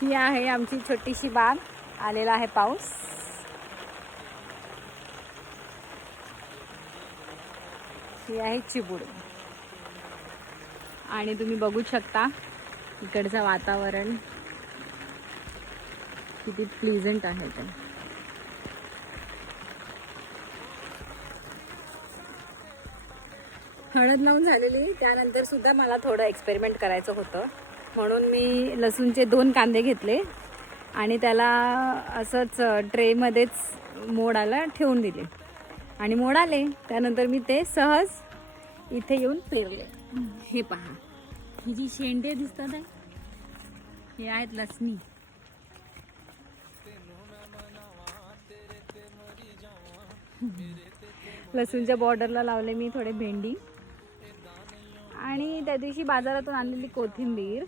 ही आहे आमची छोटीशी बाग. आलेला आहे पाऊस. ही आहे चिबूड आणि तुम्ही बघू शकता इकडचं वातावरण किती प्लीजंट आहे ते. हळद लावून झालेली, त्यानंतर सुद्धा मला थोडं एक्सपेरिमेंट करायचं होतं म्हणून मी लसूणचे 2 कांदे घेतले आणि त्याला असंच ट्रेमध्येच मोडाला ठेवून दिले आणि मोड आले. त्यानंतर मी ते सहज इथे येऊन पेरले. हे पहा, ही जी शेंडे दिसतात आहे हे आहेत लसणी. लसूणच्या बॉर्डरला लावले मी थोडे भेंडी आणि त्या दिवशी बाजारातून आणलेली कोथिंबीर.